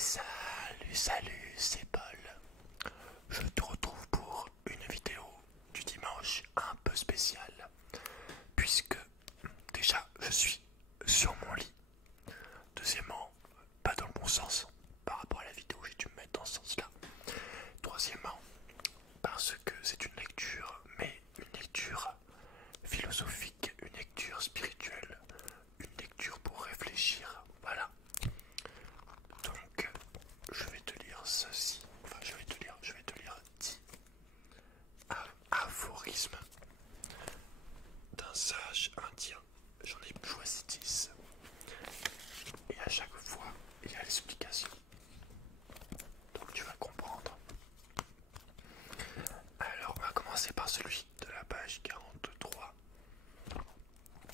Salut, c'est Paul. Je te retrouve pour une vidéo du dimanche un peu spéciale, puisque déjà je suis sur mon lit. Deuxièmement, pas dans le bon sens par rapport à la vidéo, j'ai dû me mettre dans ce sens-là. Troisièmement, parce que c'est une lecture, mais une lecture philosophique, une lecture spirituelle, une lecture pour réfléchir. Voilà. Donc, je vais te lire ceci. Enfin, je vais te lire 10 aphorismes d'un sage indien. J'en ai choisi 10. Et à chaque fois, il y a l'explication. Donc, tu vas comprendre. Alors, on va commencer par celui de la page 43.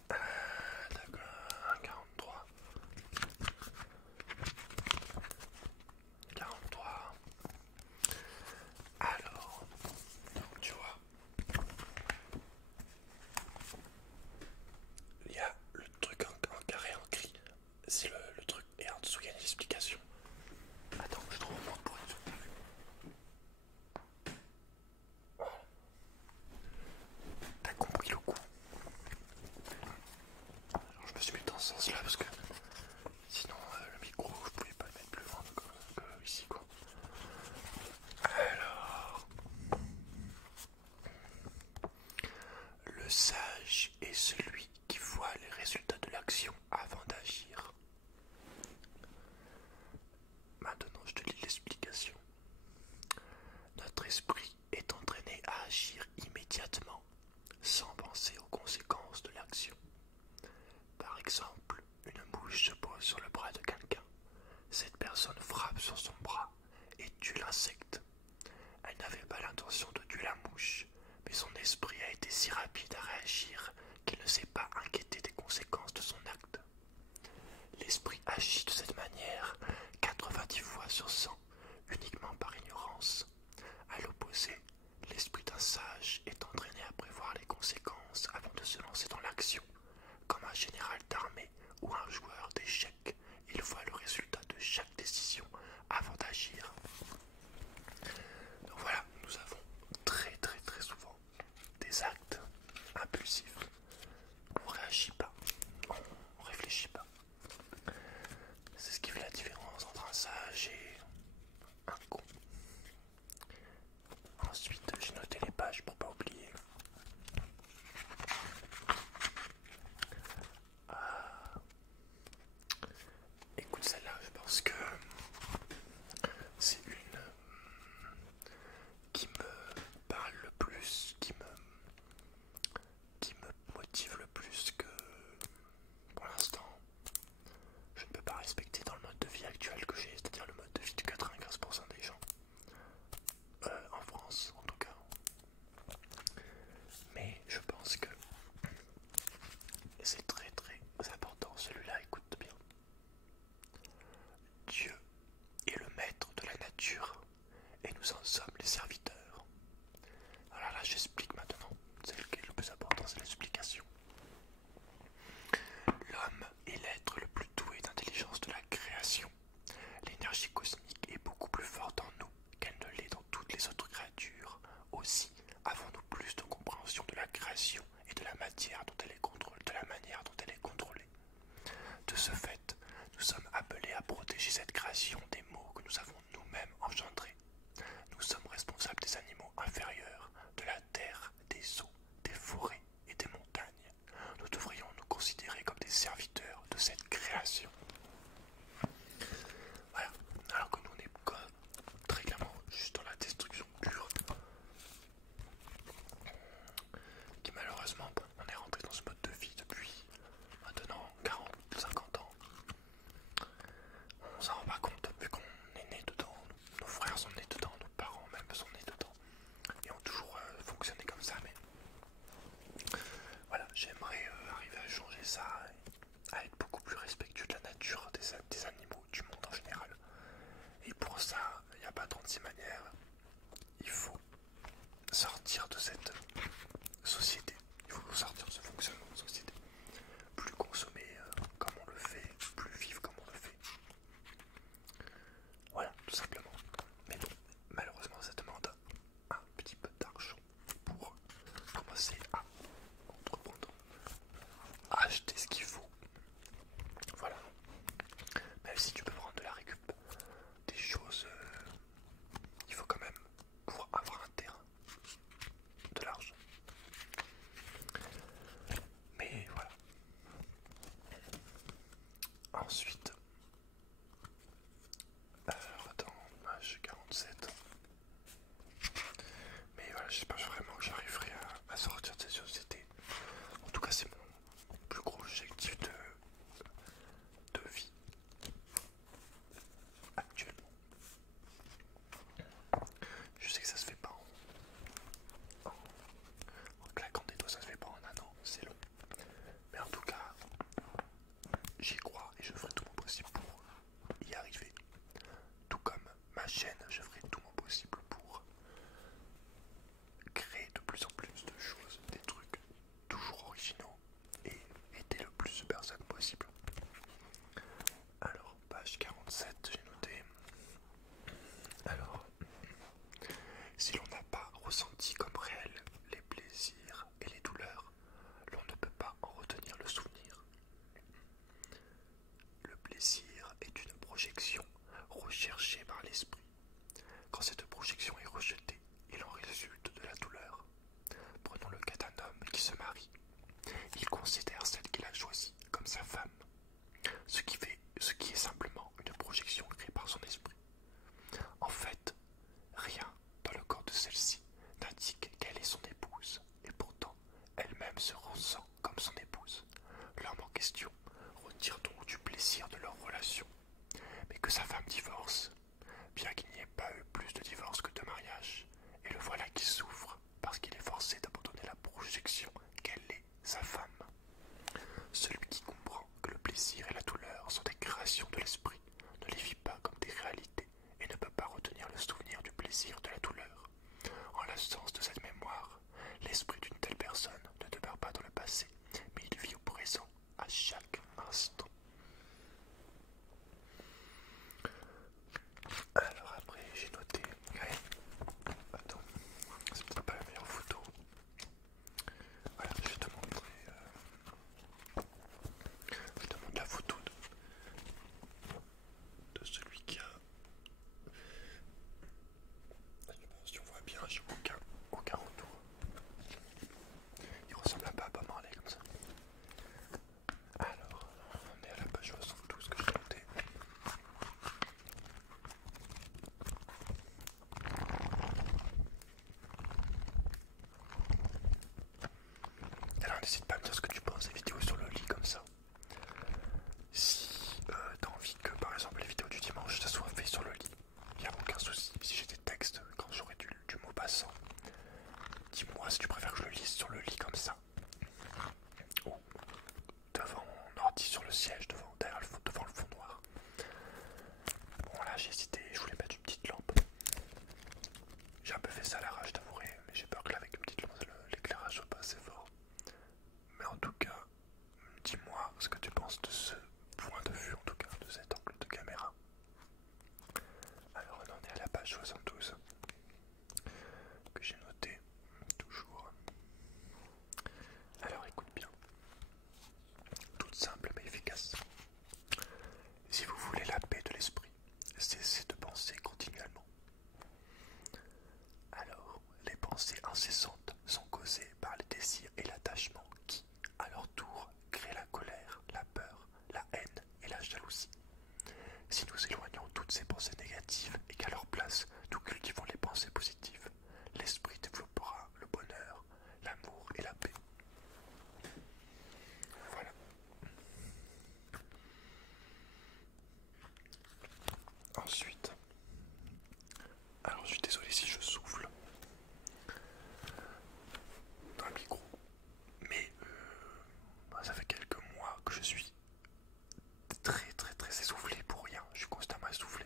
D'accord, 43. 43. Alors, donc tu vois, il y a le truc en carré en gris, c'est le truc, et en dessous il y a une explication. Attends, je te remonte pour être sûr. Voilà. T'as compris le coup. Alors je me suis mis dans ce sens là parce que sinon le micro je pouvais pas le mettre plus loin que ici quoi. Alors, le sage est celui qui voit les résultats de l'action avant d'agir. Maintenant, je te lis l'explication. Notre esprit est entraîné à agir immédiatement, sans penser aux conséquences de l'action. Par exemple, une mouche se pose sur le bras de quelqu'un. Cette personne frappe sur son bras et tue l'insecte. Elle n'avait pas l'intention de tuer la mouche, mais son esprit a été si rapide à réagir qu'il ne s'est pas inquiété des conséquences de son acte. L'esprit agit de cette manière 90 fois sur 100, uniquement par ignorance. À l'opposé, l'esprit d'un sage est entraîné à prévoir les conséquences avant de se lancer dans l'action. Comme un général d'armée ou un joueur d'échecs, il voit le résultat de chaque décision avant d'agir. Donc voilà, nous avons très souvent des actes impulsifs. On ne réagit pas, on ne réfléchit pas. C'est ce qui fait la différence entre un sage et un con. Ensuite, j'ai noté les pages pour pas oublier. Écoute, celle-là, je pense que c'est une qui me parle le plus, qui me motive le plus que pour l'instant je ne peux pas respecter dans le mode de vie actuel que j'ai, c'est-à-dire le mode de vie de 95% des gens. En France en tout cas. Mais je pense que c'est très important. Celui-là, écoute bien. Dieu est le maître de la nature et nous en sommes les serviteurs. Alors là, j'explique maintenant. C'est le plus important, c'est l'explication. L'homme est l'être le plus doué d'intelligence de la création. L'énergie cosmique est beaucoup plus forte en nous qu'elle ne l'est dans toutes les autres créatures. Aussi, avons-nous plus de compréhension de la création et de la matière dont elle est contrôlée, de la manière dont elle est contrôlée. De ce fait, nous sommes appelés à protéger cette création des maux que nous avons nous-mêmes engendrés. Nous sommes responsables des animaux inférieurs, de la terre, des eaux, des forêts et des montagnes. Nous devrions nous considérer comme des serviteurs de cette création. Voilà, alors que nous on est très clairement juste dans la destruction pure. Qui malheureusement, bon, on est rentré dans ce mode de vie depuis maintenant 40, 50 ans. On s'en rend pas compte vu qu'on est né dedans, nos frères sont nés dedans, nos parents même sont nés dedans et ont toujours fonctionné comme ça, mais voilà, j'aimerais arriver à changer ça, à être beaucoup plus respectueux de la nature, des animaux, du monde en général. Et pour ça, il n'y a pas 36 manières, il faut sortir de cette société, il faut sortir de ce fonctionnement de société. Plus consommer comme on le fait, plus vivre comme on le fait. sortir de cette société. En tout cas, c'est mon plus gros objectif de vie actuellement. Je sais que ça se fait pas en claquant des doigts, ça se fait pas en un an, c'est long. Mais en tout cas, j'y crois et je ferai tout mon possible pour y arriver. Tout comme ma chaîne, je ferai tout mon possible pour créer de plus en plus de choses, des trucs toujours originaux et aider le plus de personnes possible. Alors, page 47, j'ai noté. Alors, si l'on n'a pas ressenti comme réel les plaisirs et les douleurs, l'on ne peut pas en retenir le souvenir. Le plaisir est une projection recherchée par l'esprit. Quand cette projection est rejetée, il en résulte de la douleur. Prenons le cas d'un homme qui se marie. Il considère celle qu'il a choisie comme sa femme, ce qui est simplement une projection créée par son esprit. En fait, rien dans le corps de celle-ci n'indique qu'elle est son épouse, et pourtant, elle-même se ressent comme son épouse. L'homme en question retire donc du plaisir de leur relation, mais que sa femme divorce, bien qu'il n'y ait pas eu plus de divorces que de mariages, et le voilà qui souffre parce qu'il est forcé d'abandonner la projection qu'elle est sa femme. Celui qui comprend que le plaisir et la douleur sont des créations de l'esprit ne les vit pas comme des réalités et ne peut pas retenir le souvenir du plaisir de la douleur. En l'absence de cette mémoire, l'esprit d'une telle personne ne demeure pas dans le passé, mais il vit au présent à chaque instant. Alors après j'ai noté, attends, c'est peut-être pas la meilleure photo. Voilà, je vais te montrer, je te montre la photo de celui qui a, je sais pas si on voit bien, j'ai aucun retour. Il ressemble un peu à Bob Marley comme ça. Alors, on est à la page 72 que j'ai noté. Alors n'hésite pas à me dire ce que tu penses des vidéos sur le lit comme ça. Si t'as envie que par exemple les vidéos du dimanche ça soit fait sur le lit, y a aucun souci. Si j'ai des textes quand j'aurai du mot passant, dis-moi si tu préfères que je le lise sur le lit comme ça ou devant mon ordi sur le siège, devant le fond noir. Bon là j'ai hésité, je voulais mettre une petite lampe. J'ai un peu fait ça à l'arrache, t'avouerai, mais j'ai peur que là avec une petite lampe l'éclairage soit pas assez fort. Mais en tout cas, dis-moi ce que tu penses de ce point de vue, en tout cas de cet angle de caméra. Alors on en est à la page 72 que j'ai noté toujours. Alors écoute bien, toute simple mais efficace. Si vous voulez la paix de l'esprit, cessez de penser continuellement. Alors, les pensées incessantes sont causées par les désirs et l'attachement qui, à leur tour, créent la colère, la peur, la haine et la jalousie. Si nous éloignons toutes ces pensées négatives et qu'à leur place, nous cultivons les pensées positives, l'esprit développera le bonheur, l'amour et la paix. Voilà. Ensuite, alors je suis désolé si je souffle dans le micro, mais ça fait quelques mois que je suis très essoufflé pour rien. Je suis constamment essoufflé.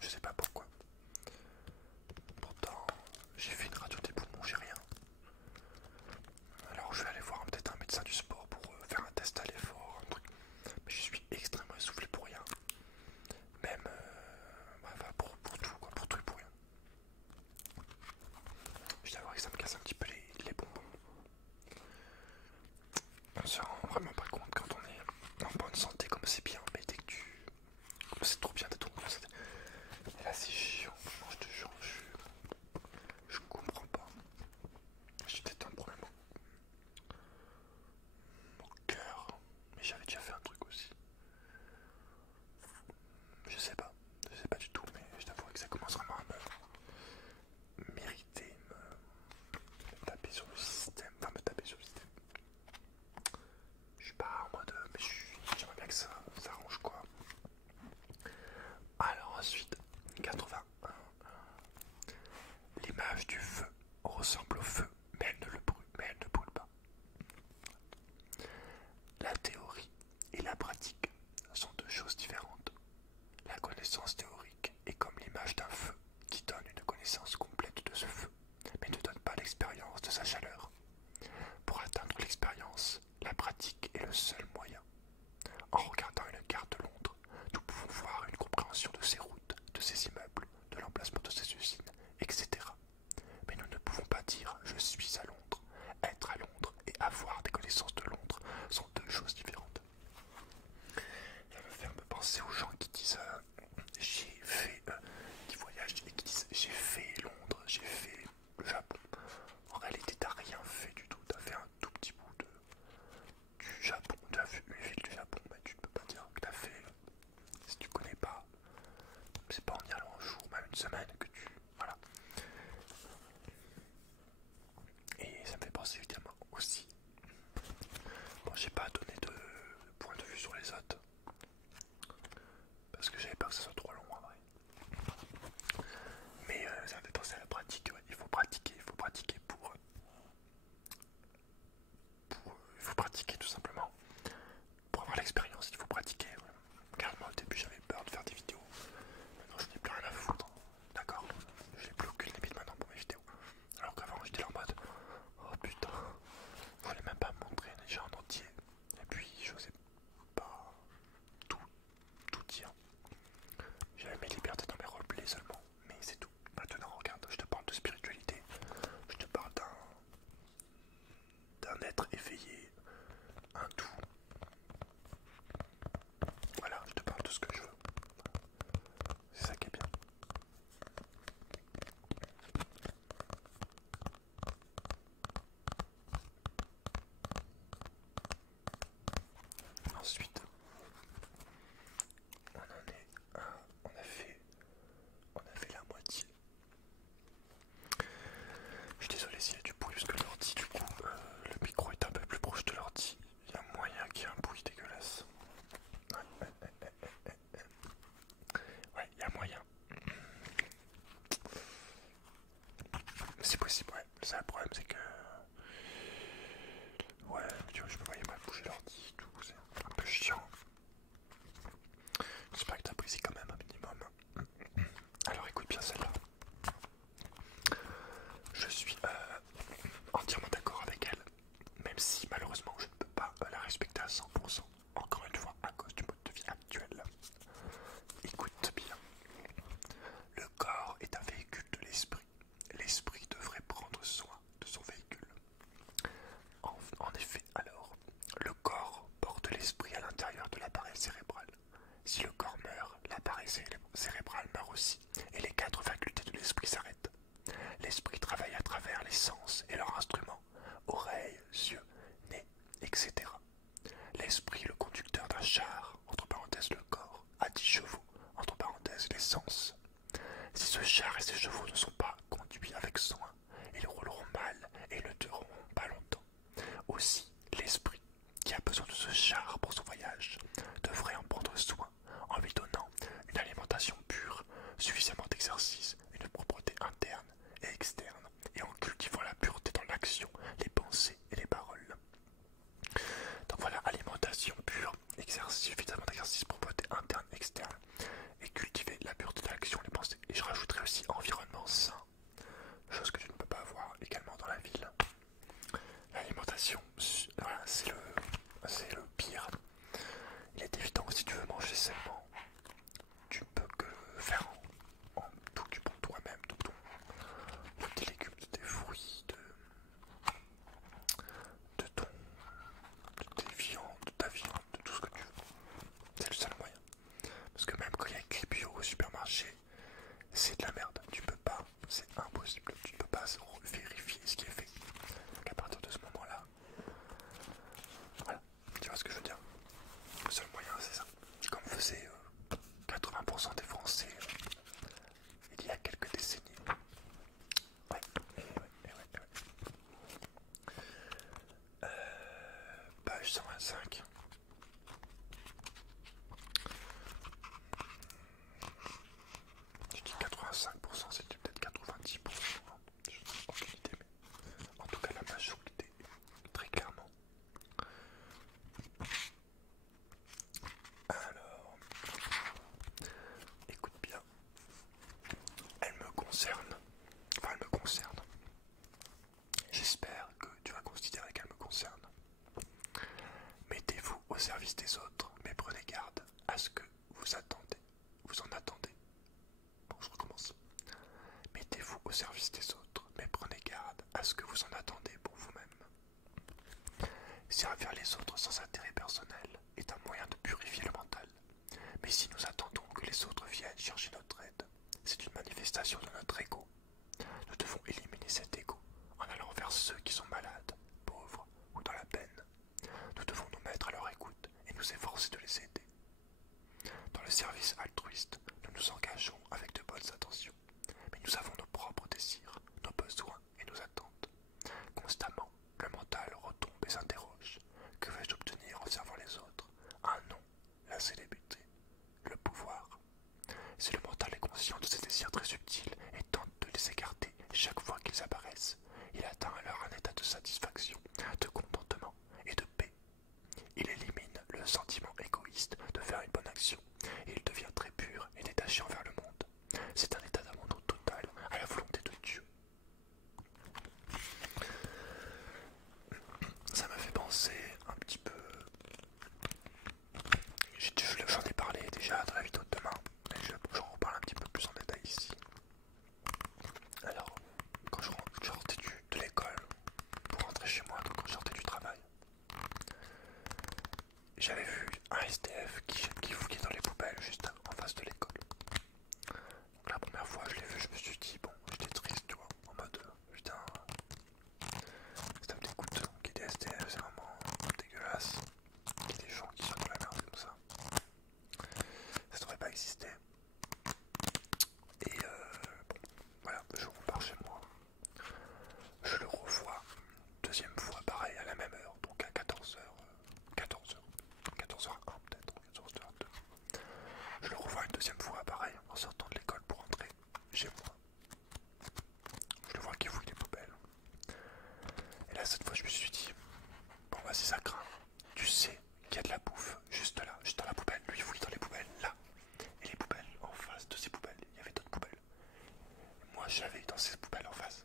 Je sais pas pourquoi. Pourtant, j'ai fait une radio des poumons, j'ai rien. Alors je vais aller voir peut-être un médecin du sport pour faire un test à l'effort, un truc. Mais je suis extrêmement essoufflé pour rien. Même enfin, pour tout, quoi, pour tout et pour rien. Je t'avoue que ça me casse un petit peu les bonbons. On se rend vraiment pas compte quand on est en bonne santé comme c'est bien, mais dès que c'est trop bien d'être en bonne santé. Et là c'est chiant, je te jure, je comprends pas. J'ai peut-être un problème au cœur, mais j'avais déjà fait un truc aussi. Je sais pas du tout, mais je t'avoue que ça commence vraiment à me m'irriter, connaissance théorique est comme l'image d'un feu qui donne une connaissance complète de ce feu, mais ne donne pas l'expérience de sa chaleur. Pour atteindre l'expérience, la pratique est le seul moyen. En regardant une carte de Londres, nous pouvons voir une compréhension de ses routes, de ses immeubles, de l'emplacement de ses usines, etc. Mais nous ne pouvons pas dire « je suis à Londres ». Être à Londres et avoir des connaissances de Londres sont deux choses différentes. Ça me fait un peu penser aux gens qui disent j'ai fait, qui voyagent et qui disent j'ai fait Londres, j'ai fait le Japon. En réalité, t'as rien fait du tout. T'as fait un tout petit bout du Japon. Tu as vu une ville du Japon, mais tu ne peux pas dire que t'as fait. Si tu connais pas, c'est pas en y allant un jour, même une semaine que tu. Voilà. Et ça me fait penser évidemment aussi. Bon, j'ai pas donné de point de vue sur les autres. Parce que j'avais peur que ça soit trop long en vrai. Mais ça me fait penser à la pratique. Ouais. Il faut pratiquer il faut pratiquer tout simplement. Pour avoir l'expérience, il faut pratiquer. Ouais. Car moi au début j'avais peur de faire des vidéos. Maintenant je n'ai plus rien à foutre. D'accord. Je n'ai plus aucune limite maintenant pour mes vidéos. Alors qu'avant j'étais là en mode oh putain, je voulais même pas me montrer déjà en entier. Et puis je n'osais pas tout dire. J'avais mes libertés dans mes roleplays seulement, mais c'est tout. Maintenant, regarde, je te parle de spiritualité, je te parle d'un être éveillé, un tout. Voilà, je te parle de ce que je veux. C'est ça qui est bien. Ensuite, on a fait la moitié. Je suis désolé s'il y a du bruit parce que l'ordi, du coup, le micro est un peu plus proche de l'ordi. Il y a moyen qu'il y ait un bruit dégueulasse. Ouais, il y a moyen. C'est possible, ouais. Ça, le problème, c'est que. Ouais, tu vois, je me voyais mal bouger l'ordi, tout, c'est un peu chiant. J'espère que t'apprécies quand même un minimum. Alors écoute bien celle-là. Je suis entièrement d'accord avec elle, même si malheureusement je ne peux pas la respecter à 100%. Encore une fois, à cause du mode de vie actuel. Écoute bien. Le corps est un véhicule de l'esprit. L'esprit devrait prendre soin de son véhicule. En effet, alors, le corps porte l'esprit à l'intérieur de l'appareil cérébral. Si le corps meurt, l'appareil cérébral meurt aussi, et les 4 facultés de l'esprit s'arrêtent. L'esprit travaille à travers les sens et leurs instruments, oreilles, yeux, nez, etc. L'esprit est le conducteur d'un char, entre parenthèses le corps, à 10 chevaux, entre parenthèses les sens. Si ce char et ses chevaux ne sont pas conduits avec soin, ils rouleront mal et ne dureront pas longtemps. Aussi, l'esprit, qui a besoin de ce char pour son voyage, devrait en prendre soin en lui donnant une alimentation pure, suffisamment d'exercice, une propreté interne et externe, et en cultivant la pureté dans l'action, les pensées et les paroles. Donc voilà, alimentation pure, exercice, suffisamment d'exercice, propreté interne, externe, et cultiver la pureté dans l'action, les pensées. Et je rajouterai aussi environnement sain, chose que tu ne peux pas avoir également dans la ville. L'alimentation, voilà, c'est le pire. Il est évident que si tu veux manger sainement, vous en attendez. Bon, je recommence. Mettez-vous au service des autres, mais prenez garde à ce que vous en attendez pour vous-même. Servir les autres sans intérêt personnel est un moyen de purifier le mental. Mais si nous attendons que les autres viennent chercher notre aide, c'est une manifestation de notre ego. Nous devons éliminer cet ego en allant vers ceux qui sont malades, pauvres ou dans la peine. Nous devons nous mettre à leur écoute et nous efforcer de les aider. Dans le service altruiste, nous nous engageons avec de bonnes intentions, mais nous avons nos propres désirs, nos besoins et nos attentes. Constamment, le mental retombe et s'interroge. Que vais-je obtenir en servant les autres? Un nom, la célébrité, le pouvoir. Si le mental est conscient de ces désirs très subtils et tente de les écarter chaque fois qu'ils apparaissent, il atteint alors un état de satisfaction, de contentement et de paix. Il élimine le sentiment égoïste de faire une bonne action et il devient très pur et détaché envers le monde. C'est un état d'abandon total à la volonté de Dieu. Ça m'a fait penser un petit peu. J'en ai parlé déjà dans la vidéo de demain, mais j'en reparle un petit peu plus en détail ici. Alors, quand je sortais de l'école pour rentrer chez moi, donc quand je sortais du travail, j'avais vu un SDF qui fouillait dans les poubelles juste en face de l'école. Donc la première fois je l'ai vu, je me suis dit, bon, j'étais triste, tu vois, en mode, putain, ça me dégoûte qu'il y ait des SDF, c'est vraiment dégueulasse. Il y a des gens qui sont dans la merde comme ça. Ça devrait pas exister. Et bon, voilà, je repars chez moi. Je le revois deuxième fois, pareil, à la même heure, donc à 14h, 14h1 peut-être, 14h2. Je le revois une deuxième fois, pareil, en sortant de l'école pour rentrer chez moi. Je le vois qui fouille les poubelles. Et là, cette fois, je me suis dit, bon, vas-y, ça craint. Tu sais qu'il y a de la bouffe juste là, juste dans la poubelle. Lui, il fouille dans les poubelles, là. Et les poubelles en face de ces poubelles, il y avait d'autres poubelles. Et moi, j'avais dans ces poubelles en face,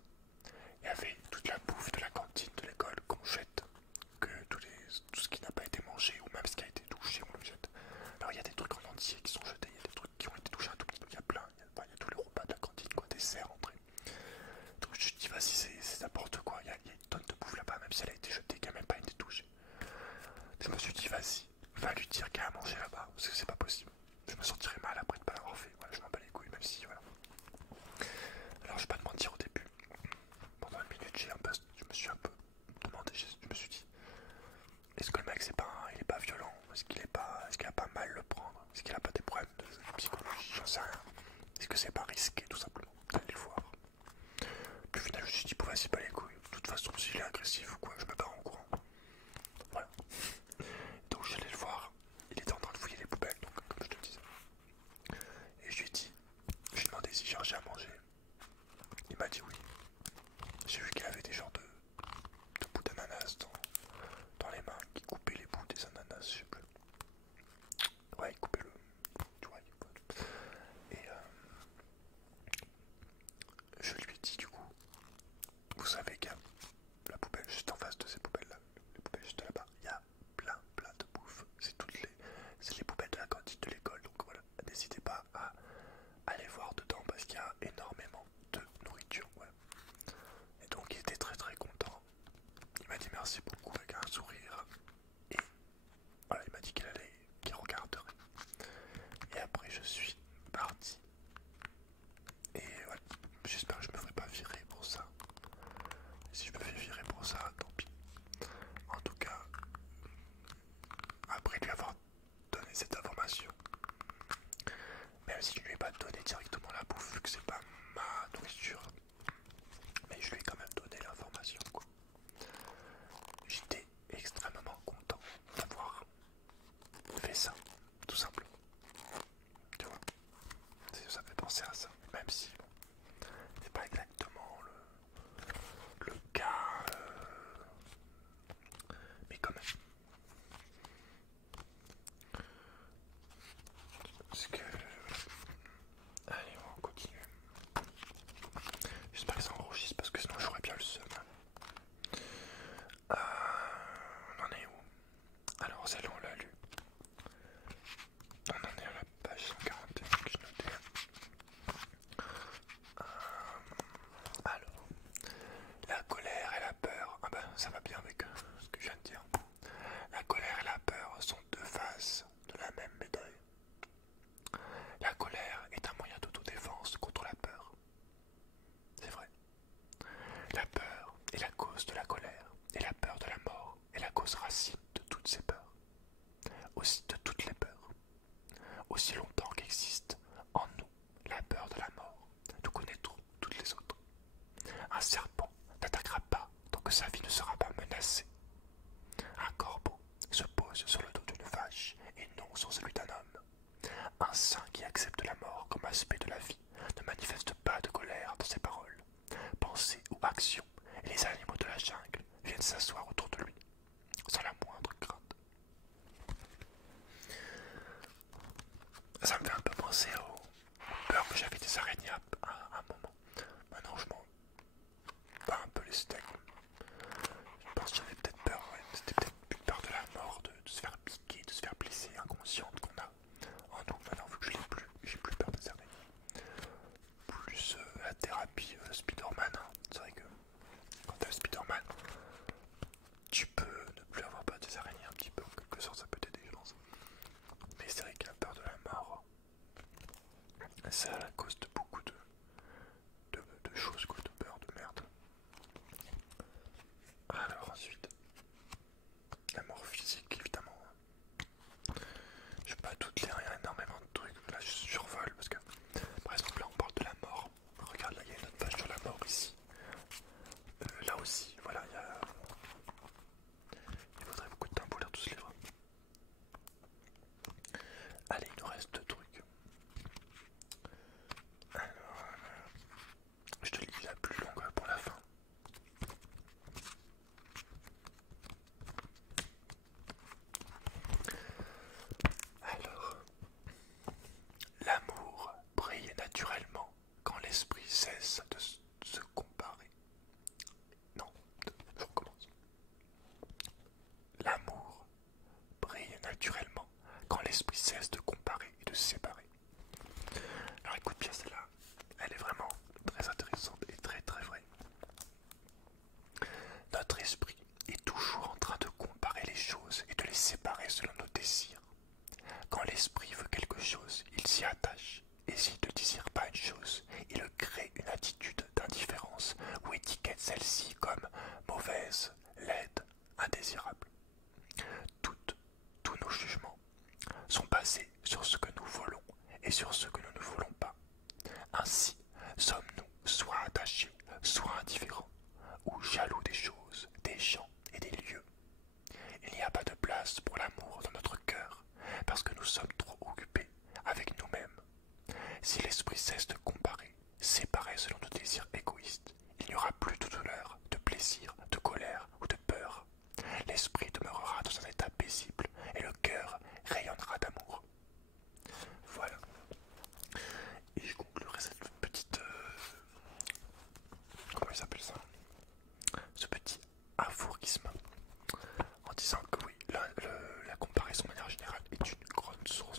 il y avait toute la bouffe de la cantine de l'école qu'on jette, que tout ce qui n'a pas été mangé ou même ce qui a été touché, on le jette. Alors il y a des trucs en entier qui sont jetés, il y a des trucs qui ont été touchés un tout petit peu, il y a plein, il y a tous les repas de la cantine, quoi, des serres entrées. Donc je me dis, vas-y, c'est n'importe quoi, il y a une tonne de bouffe là-bas, même si elle a été jetée, qui n'a même pas été touchée. Je me suis dit, vas-y, va lui dire qu'elle a mangé là-bas, parce que c'est pas possible. Je me sentirais mal après de pas l'avoir fait, voilà, je m'en bats les couilles, même si, voilà. Alors je vais pas te mentir, au début, pendant une minute, je me suis un peu demandé, je me suis dit, est-ce que le mec il est pas violent? Est-ce qu'il a pas mal le prendre? Est-ce qu'il a pas des problèmes de psychologie? J'en sais rien. Est-ce que c'est pas risqué tout simplement d'aller le voir? Puis au final je me suis dit, bon vas-y, pas les couilles. De toute façon, s'il est agressif ou quoi, je me barre en courant. Voilà. Donc j'allais le voir. Il était en train de fouiller les poubelles, donc comme je te disais. Et je lui ai dit, je lui ai demandé s'il cherchait à manger. Il m'a dit oui. J'ai vu qu'il avait des genres de bouts d'ananas dans les mains, qui coupaient les bouts des ananas, je sais plus. Ouais, il coupait tu vois, et je lui ai dit du coup, vous savez qu'il y a la poubelle juste en face de ces poubelles là, les poubelles juste là-bas, il y a plein de bouffe, c'est les poubelles de la cantine de l'école, donc voilà, n'hésitez pas à aller voir dedans parce qu'il y a énormément de nourriture, voilà. Et donc il était très très content, il m'a dit merci beaucoup avec un sourire, et voilà, il m'a dit qu'il regarderait. Et après je suis parti. Et voilà, j'espère que je me ferai pas virer pour ça. Et si je me fais virer pour ça, tant pis. En tout cas, après lui avoir donné cette information, même si je ne lui ai pas donné directement la bouffe, vu que c'est pas ma nourriture, mais je lui ai quand même donné l'information, quoi. J'étais extrêmement content d'avoir fait ça, tout simplement. Tu vois, ça me fait penser à ça, même si bon, c'est pas exactement le cas, mais quand même. Parce que... Allez, on continue. J'espère que ça enregistre parce que sinon j'aurais bien le seum. la mort comme aspect de la vie ne manifeste pas de colère dans ses paroles, pensées ou actions, et les animaux de la jungle viennent s'asseoir autour de lui, sans la moindre crainte. Ça me fait un peu penser aux peurs que j'avais des araignées à un moment. Maintenant je m'en bats un peu les steaks. Je pense que j'avais peut-être peur, ouais. C'était peut-être une peur de la mort, de se faire piquer, de se faire blesser inconsciente qu'on a en nous. Maintenant vu que je l'ai plus, j'ai plus peur des araignées. Plus la thérapie Spider-Man, hein. C'est vrai que quand t'as le Spider-Man, tu peux ne plus avoir peur des araignées un petit peu, en quelque sorte ça peut t'aider je pense. Mais c'est vrai que la peur de la mort, c'est à la cause de beaucoup de choses, quoi, de peur, de merde. Alors ensuite, la mort physique évidemment. Je vais pas toutes lire, il y a énormément de trucs, là je survole parce que par exemple là on parle de la mort. Regarde là il y a une autre page sur la mort ici. Là aussi, voilà, il faudrait beaucoup de temps pour lire tout ce livre. Allez, il nous reste deux trucs. Alors, je te lis la plus longue pour la fin. Alors, l'amour brille naturellement quand l'esprit cesse de se comparer. Non, je recommence. L'amour brille naturellement quand l'esprit cesse de comparer et de se séparer. Alors écoute bien celle-là, elle est vraiment très intéressante et très très vraie. Notre esprit est toujours en train de comparer les choses et de les séparer selon nos désirs. Quand l'esprit veut quelque chose, il s'y attache, et s'il ne désire pas une chose, il crée une attitude d'indifférence ou étiquette celle-ci comme mauvaise, laide, indésirable. Tous nos jugements sont basés sur ce que nous voulons et sur ce que nous ne voulons pas. Ainsi, sommes-nous soit attachés, soit indifférents, ou jaloux des choses, des gens et des lieux. Il n'y a pas de place pour l'amour dans notre cœur, parce que nous sommes trop occupés avec nous-mêmes. Si l'esprit cesse de comparer, séparer selon nos désirs égoïstes, il n'y aura plus de douleur, de plaisir, de colère ou de peur. L'esprit demeurera dans un état paisible et le cœur rayonnera d'amour. Voilà. Et je conclurai cette petite... comment il s'appelle ça? Ce petit aphorisme en disant que oui, la comparaison de manière générale est une grande source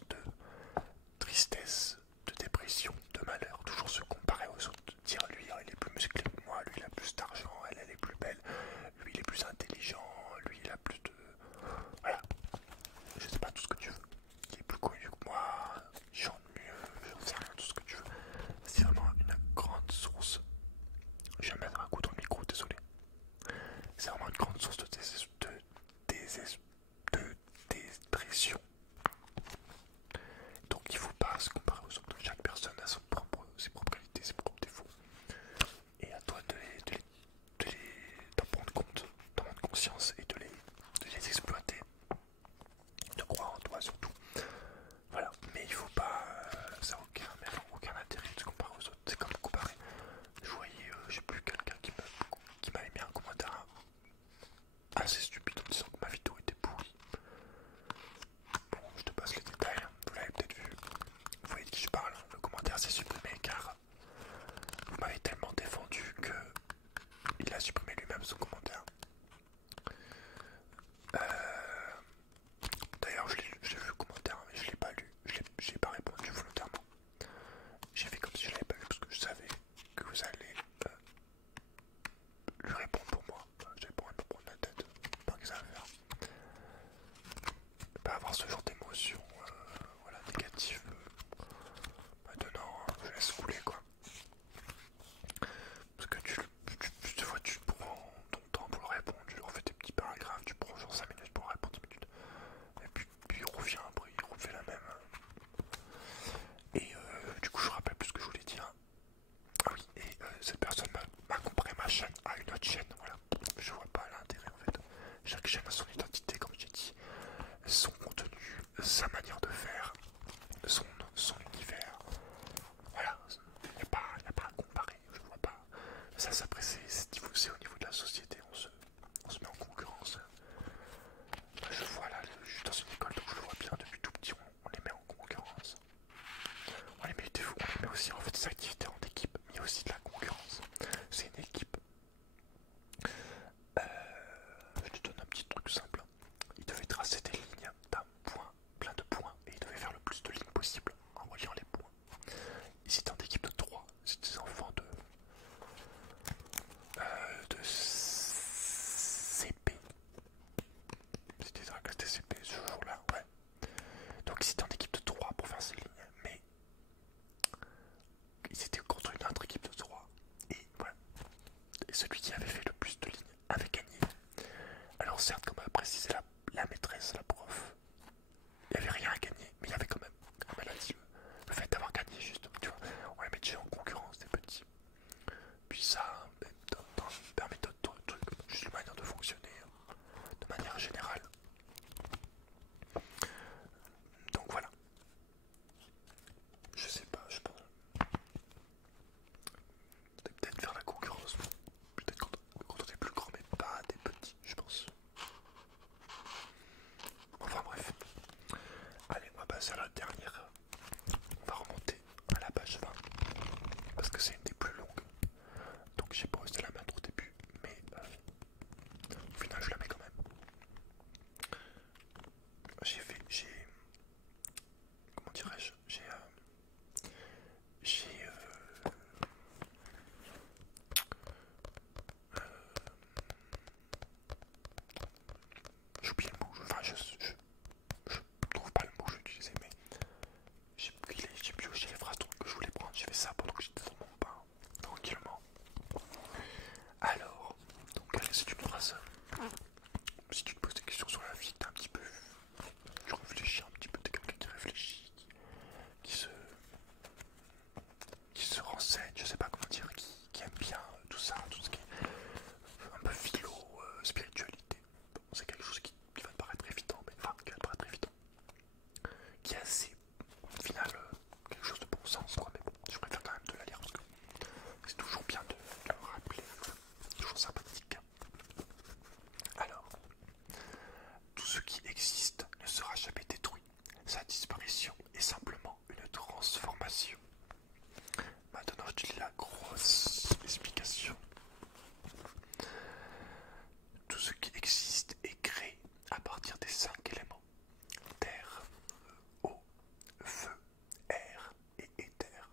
aussi en fait des activités en équipe, mais il y a aussi de la concurrence. C'est une équipe. Je te donne un petit truc simple. Il devait tracer des lignes d'un point, plein de points, et il devait faire le plus de lignes possible en reliant les points. Ils étaient en équipe de 3, c'est des enfants de CP. C'était dans la classe des CP ce jour-là, ouais. Donc ils étaient en équipe de 3 pour faire ces lignes, mais ils étaient contre une autre équipe de 3. Et voilà. Et celui qui avait fait le plus de lignes avait gagné. Alors certes, comme a précisé la maîtresse, la prof, il n'y avait rien à gagner, mais il y avait quand même, comme elle a dit, le fait d'avoir gagné juste, tu vois, on les met déjà en concurrence des petits. Puis ça permet d'autres trucs, juste une manière de fonctionner, de manière générale. Donc voilà. Je sais pas, je pense. Peut-être faire la concurrence, peut-être quand on est plus grand, mais pas des petits, je pense. Enfin bref. Allez, on va passer à la dernière. On va remonter à la page 20. Parce que c'est une des plus longues. Donc j'ai pas osé la mettre au début. Mais au final je la mets quand même. Comment dirais-je, j'ai oublié le mot, je trouve pas le mot que je vais utiliser, mais j'ai pioché les phrases que je voulais prendre, j'ai fait ça pendant que j'étais dans mon bain, tranquillement. Alors, donc allez, c'est une phrase. Si tu te poses des questions sur la vie, t'es un petit peu, tu réfléchis un petit peu, t'es quelqu'un qui réfléchit, qui se renseigne, je sais pas comment dire, qui aime bien tout ça, tout ce qui est un peu philo, spiritualité. Bon, c'est quelque chose qui va te paraître évident, mais enfin, qui va te paraître évident, qui est assez, au final, quelque chose de bon sens, quoi. Mais bon, je préfère quand même de la lire parce que c'est toujours bien de le rappeler, toujours sympathique. Alors, tout ce qui existe ne sera jamais détruit. Sa disparition est simplement une transformation. Maintenant, je te lis la grosse explication. Tout ce qui existe est créé à partir des 5 éléments: terre, eau, feu, air et éther.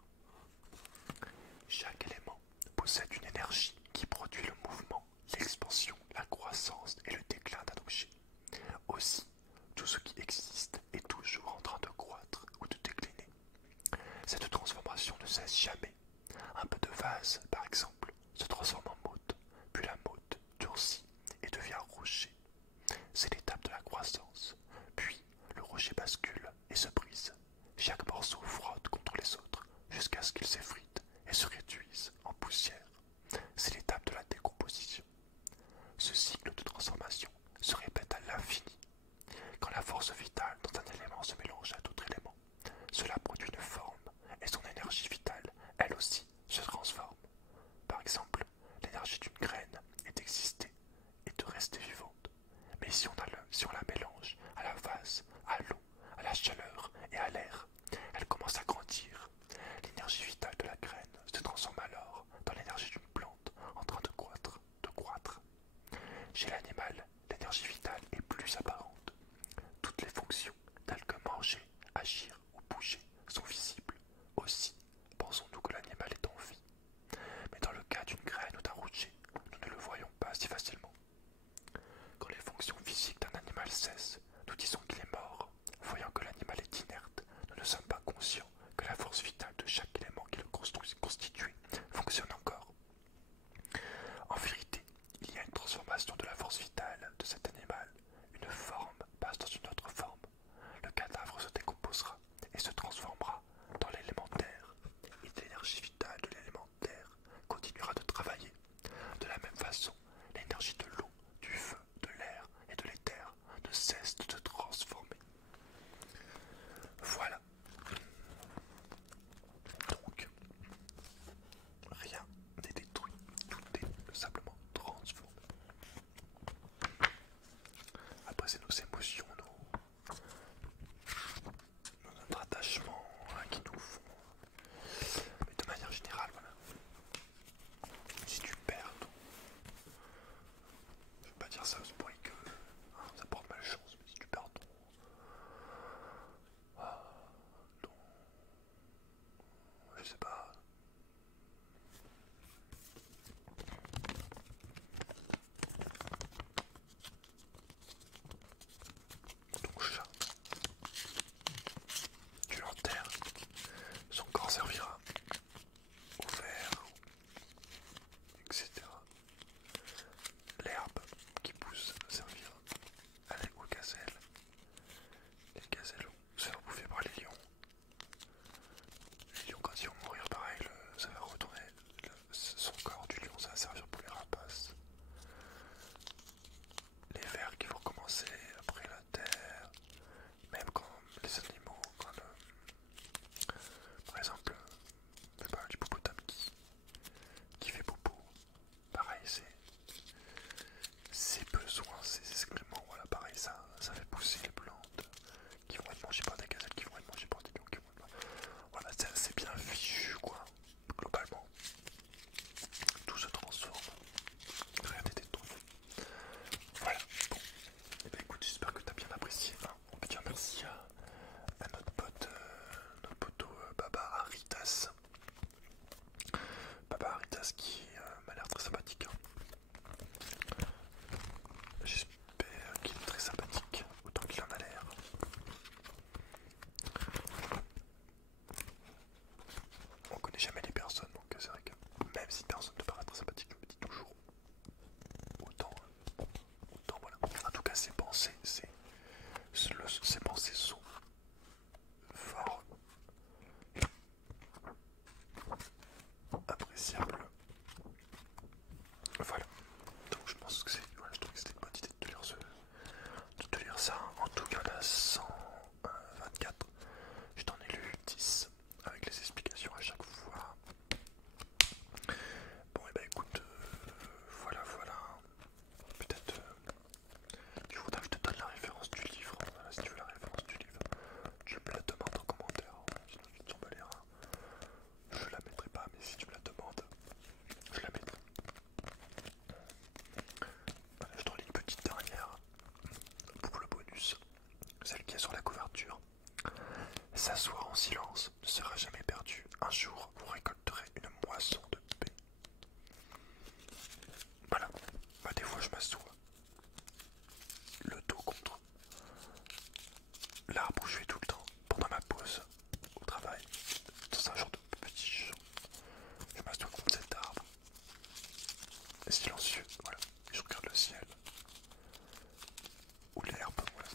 Chaque élément possède une énergie qui produit le mouvement, l'expansion, la croissance et le déclin d'un objet. Aussi, tout ce qui existe est toujours en train de croître ou de décliner. Cette transformation ne cesse jamais. Un peu de vase, par exemple, se transforme en motte, puis la motte durcit et devient rocher. C'est l'étape de la croissance. Puis, le rocher bascule et se brise. Chaque morceau frotte contre les autres jusqu'à ce qu'il s'effrite et se réduise en poussière. C'est l'étape de la décomposition. Ce cycle de transformation se répète à l'infini. Quand la force vitale dans un élément se mélange à d'autres éléments, cela produit une forme et son énergie vitale, elle aussi, se transforme. Par exemple, l'énergie d'une graine est d'exister et de rester vivante. Mais si on la mélange à la vase, à l'eau, à la chaleur et à l'air, elle commence à grandir servira au ver, etc. L'herbe qui pousse servira aux gazelles. Les gazelles vont se faire bouffer par les lions. Les lions, quand ils vont mourir, pareil, ça va retourner. Son corps du lion, ça va servir pour les rapaces. Les vers qui vont commencer après la terre. Même quand les animaux, par exemple, l'hippopotame qui fait popo, pareil, ses besoins, ses excréments, voilà, pareil, ça fait pousser les plantes qui vont être mangées par des gazelles, qui vont être mangées par des lions, qui vont être... Voilà, c'est bien fichu, quoi, globalement. Tout se transforme. Rien n'est détruit. Voilà, bon. Et ben écoute, j'espère que t'as bien apprécié. Hein. On peut dire merci à notre pote, notre poteau Baba Haritas. Baba Haritas qui m'a l'air très sympathique. Hein. J'espère qu'il est très sympathique, autant qu'il en a l'air. On connaît jamais les personnes, donc c'est vrai que même si personne ne paraît très sympathique, je me dis toujours autant voilà. En tout cas, ses pensées sont fort appréciables. Voilà. Donc je pense que je trouve que c'était une bonne idée de te lire ça. En tout cas, là, 124. Je t'en ai lu 10 avec les explications à chaque fois. Bon, et bah écoute, voilà. Peut-être tu voudrais que je te donne la référence du livre. Voilà, si tu veux la référence du livre, tu me la demandes en commentaire. Sinon, tu te t'en bats les reins. Je la mettrai pas, mais si tu me la demandes, je la mettrai. Voilà, je t'en lis une petite dernière pour le bonus, celle qui est sur la couverture. S'asseoir en silence ne sera jamais perdu. Un jour, vous récolterez une moisson de paix. Voilà. Bah, des fois, je m'assois le dos contre l'arbre où je suis tout le temps pendant ma pause au travail, dans un genre de petit champ. Je m'assois contre cet arbre, silencieux, voilà. Et je regarde le ciel ou l'herbe, voilà.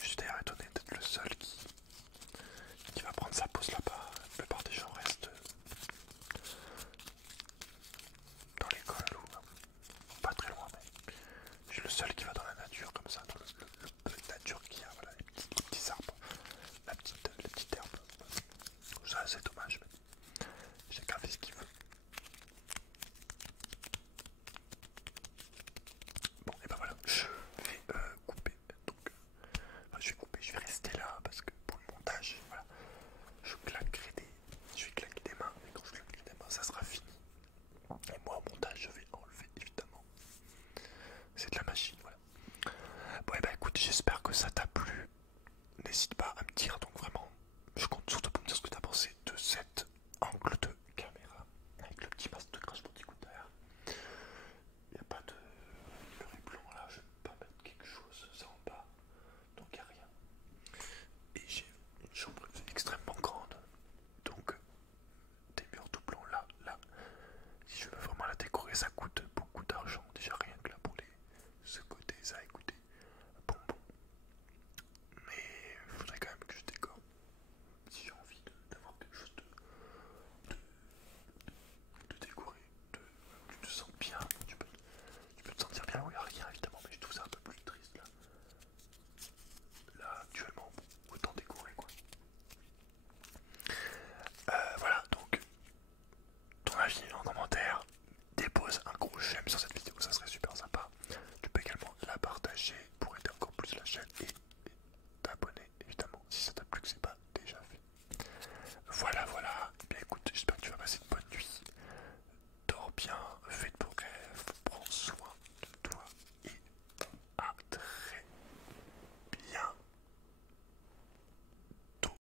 Je suis d'ailleurs étonné d'être le seul qui va prendre sa pause là-bas. La plupart des gens restent dans l'école ou pas très loin, mais je suis le seul qui va dans la nature comme ça, dans le peu de nature qu'il y a, voilà, les petits arbres, les petites herbes. Ça c'est dommage, mais j'ai grave